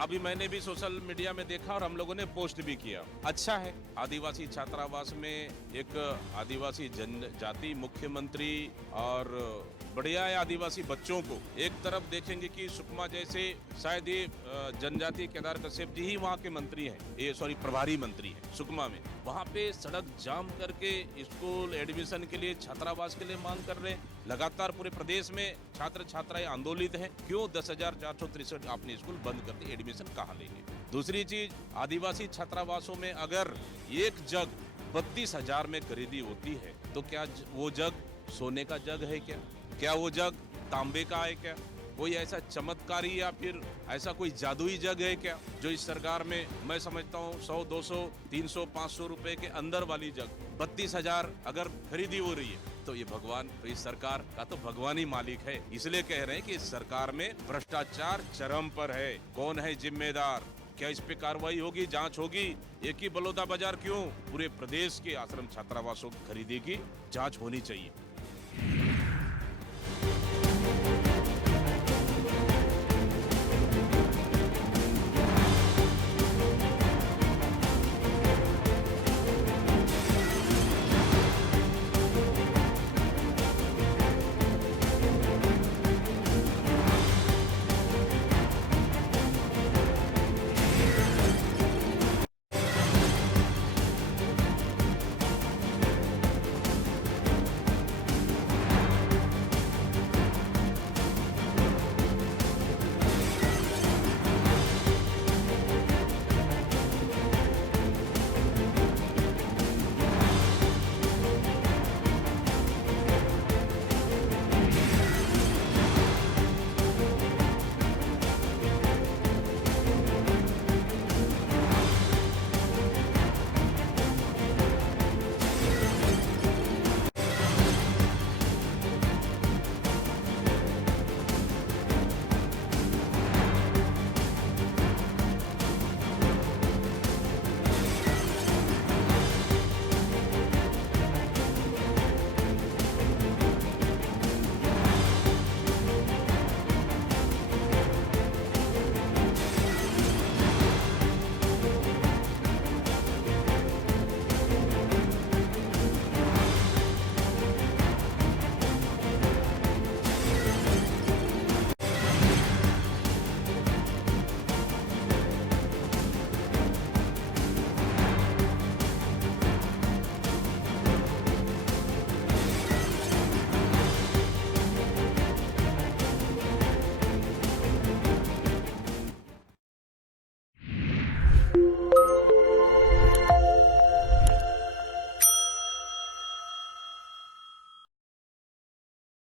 अभी मैंने भी सोशल मीडिया में देखा और हम लोगों ने पोस्ट भी किया। अच्छा है, आदिवासी छात्रावास में एक आदिवासी जनजाति मुख्यमंत्री और बढ़िया है। आदिवासी बच्चों को एक तरफ देखेंगे कि सुकमा जैसे शायद ये जनजाति केदार कश्यप जी ही वहाँ के मंत्री हैं, ये प्रभारी मंत्री हैं सुकमा में। वहाँ पे सड़क जाम करके स्कूल एडमिशन के लिए, छात्रावास के लिए मांग कर रहे हैं। लगातार पूरे प्रदेश में छात्र छात्राएं आंदोलित हैं। क्यों 10,463 आपने स्कूल बंद कर दी, एडमिशन कहाँ लेंगे? दूसरी चीज, आदिवासी छात्रावासों में अगर एक जग 32,000 में खरीदी होती है तो क्या वो जग सोने का जग है क्या? क्या वो जग तांबे का है क्या? कोई ऐसा चमत्कारी या फिर ऐसा कोई जादुई जग है क्या जो इस सरकार में, मैं समझता हूँ 100, 200, 300, 500 रुपए के अंदर वाली जग 32,000 अगर खरीदी हो रही है तो ये भगवान, तो इस सरकार का तो भगवान ही मालिक है। इसलिए कह रहे हैं कि इस सरकार में भ्रष्टाचार चरम पर है। कौन है जिम्मेदार? क्या इस पे कार्रवाई होगी, जांच होगी? एक ही बलौदा बाजार क्यों, पूरे प्रदेश के आश्रम छात्रावासों की खरीदी की जांच होनी चाहिए।